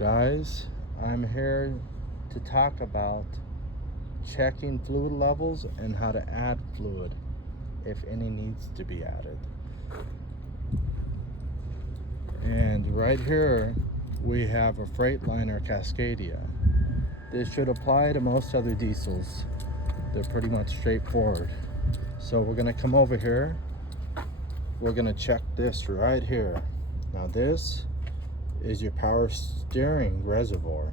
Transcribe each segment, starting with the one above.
Guys, I'm here to talk about checking fluid levels and how to add fluid if any needs to be added. And right here we have a Freightliner Cascadia. This should apply to most other diesels. They're pretty much straightforward. So we're gonna come over here. We're gonna check this right here. Now this is your power steering reservoir.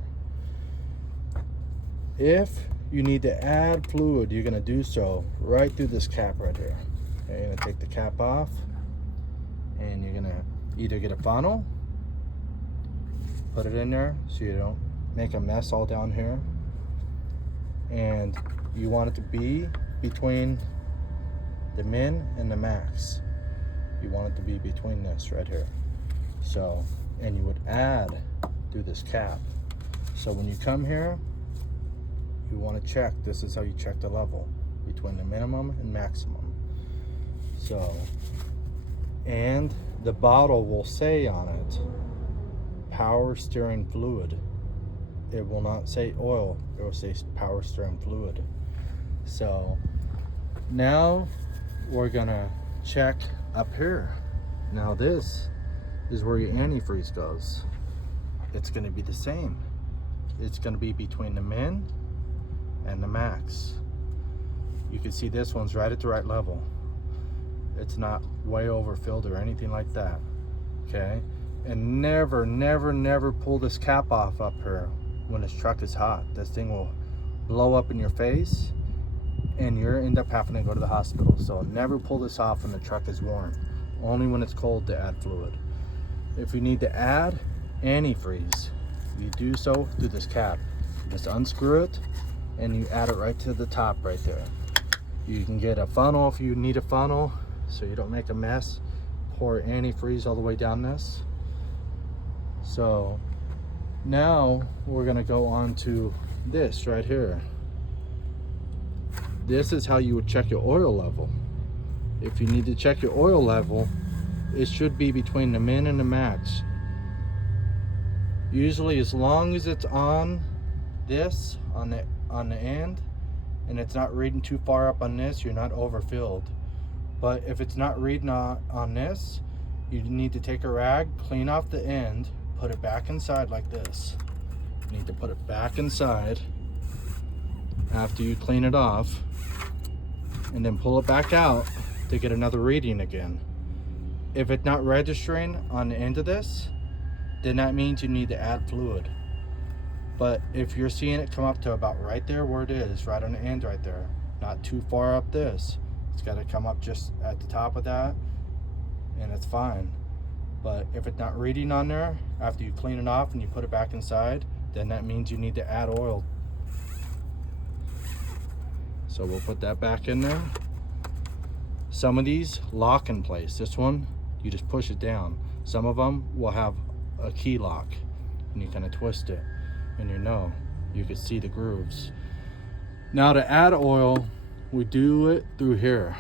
If you need to add fluid, you're gonna do so right through this cap right here. Okay, you're gonna take the cap off and you're gonna either get a funnel, put it in there so you don't make a mess all down here, and you want it to be between the min and the max. You want it to be between this right here. So, and you would add through this cap. So when you come here, you want to check. This is how you check the level between the minimum and maximum. So, and the bottle will say on it, power steering fluid. It will not say oil, it will say power steering fluid. So now we're gonna check up here. Now this is where your antifreeze goes. It's gonna be the same. It's gonna be between the min and the max. You can see this one's right at the right level. It's not way overfilled or anything like that, okay? And never pull this cap off up here when this truck is hot. This thing will blow up in your face and you'll end up having to go to the hospital. So never pull this off when the truck is warm. Only when it's cold to add fluid. If you need to add antifreeze, you do so through this cap. Just unscrew it and you add it right to the top right there. You can get a funnel if you need a funnel so you don't make a mess. Pour antifreeze all the way down this. So now we're gonna go on to this right here. This is how you would check your oil level. If you need to check your oil level, it should be between the min and the max. Usually as long as it's on this, on the end, and it's not reading too far up on this, you're not overfilled. But if it's not reading on this, you need to take a rag, clean off the end, put it back inside like this. You need to put it back inside after you clean it off, and then pull it back out to get another reading again. If it's not registering on the end of this, then that means you need to add fluid. But if you're seeing it come up to about right there where it is, right on the end right there, not too far up this, it's got to come up just at the top of that, and it's fine. But if it's not reading on there after you clean it off and you put it back inside, then that means you need to add oil. So we'll put that back in there. Some of these lock in place. This one, you just push it down. Some of them will have a key lock and you kind of twist it and you can see the grooves. Now to add oil, we do it through here.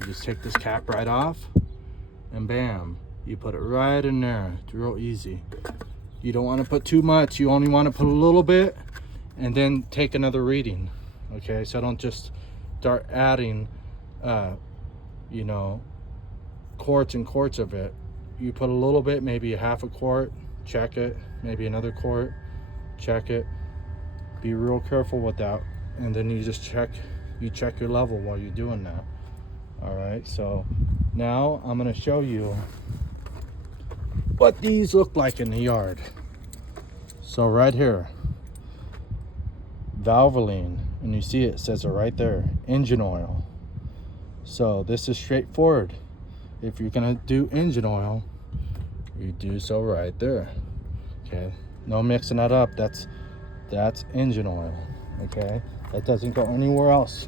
You just take this cap right off and bam, you put it right in there. It's real easy. You don't want to put too much. You only want to put a little bit and then take another reading. Okay, so don't just start adding quarts and quarts of it. You put a little bit, maybe a half a quart, check it, maybe another quart, check it. Be real careful with that, and then you just check your level while you're doing that. All right, so now I'm going to show you what these look like in the yard. So right here, Valvoline, and you see it says it right there, engine oil. So this is straightforward. If you're gonna do engine oil, you do so right there. Okay, no mixing that up. That's engine oil. Okay, that doesn't go anywhere else.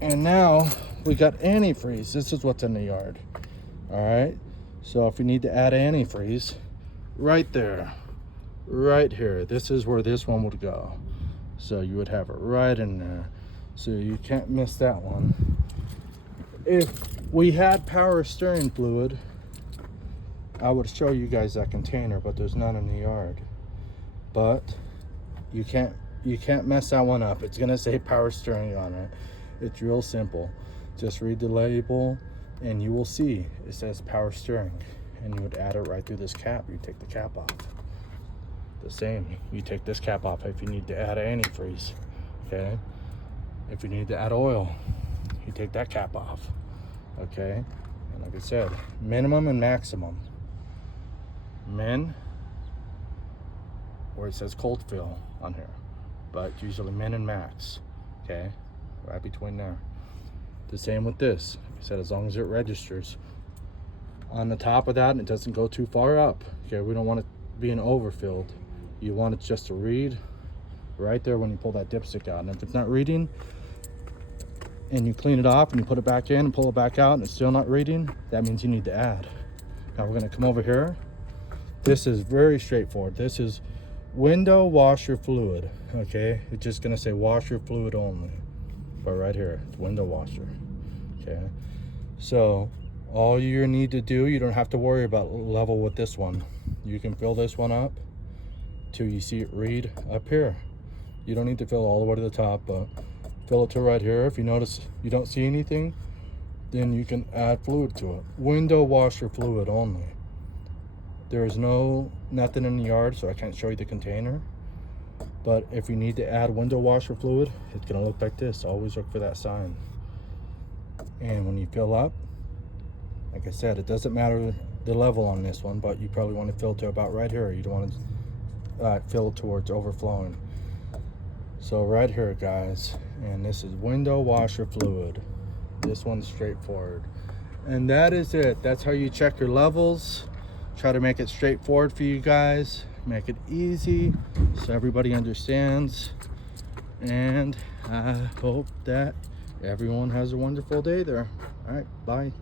And now we got antifreeze. This is what's in the yard. All right, so if you need to add antifreeze, right there, right here, this is where this one would go. So you would have it right in there, so you can't miss that one. If we had power steering fluid, I would show you guys that container, but there's none in the yard. But you can't mess that one up. It's gonna say power steering on it. It's real simple. Just read the label and you will see it says power steering, and you would add it right through this cap. You take the cap off. The same, you take this cap off if you need to add antifreeze. Okay, if you need to add oil, you take that cap off. Okay, and like I said, minimum and maximum. Min, where it says cold fill on here, but usually min and max. Okay, right between there. The same with this. Like I said, as long as it registers on the top of that and it doesn't go too far up. Okay, we don't want it being overfilled. You want it just to read right there when you pull that dipstick out. And if it's not reading and you clean it off and you put it back in and pull it back out and it's still not reading, that means you need to add. Now we're going to come over here. This is very straightforward. This is window washer fluid. Okay, it's just going to say washer fluid only. But right here, it's window washer. Okay, so all you need to do, you don't have to worry about level with this one. You can fill this one up till you see it read up here. You don't need to fill all the way to the top, but fill it to right here. If you notice you don't see anything, then you can add fluid to it. Window washer fluid only. There's nothing in the yard, so I can't show you the container. But if you need to add window washer fluid, it's gonna look like this. Always look for that sign. And when you fill up, like I said, it doesn't matter the level on this one, but you probably want to fill to about right here. You don't want to fill it towards overflowing. So right here, guys, and this is window washer fluid. This one's straightforward. And that is it. That's how you check your levels. Try to make it straightforward for you guys. Make it easy so everybody understands. And I hope that everyone has a wonderful day there. All right, bye.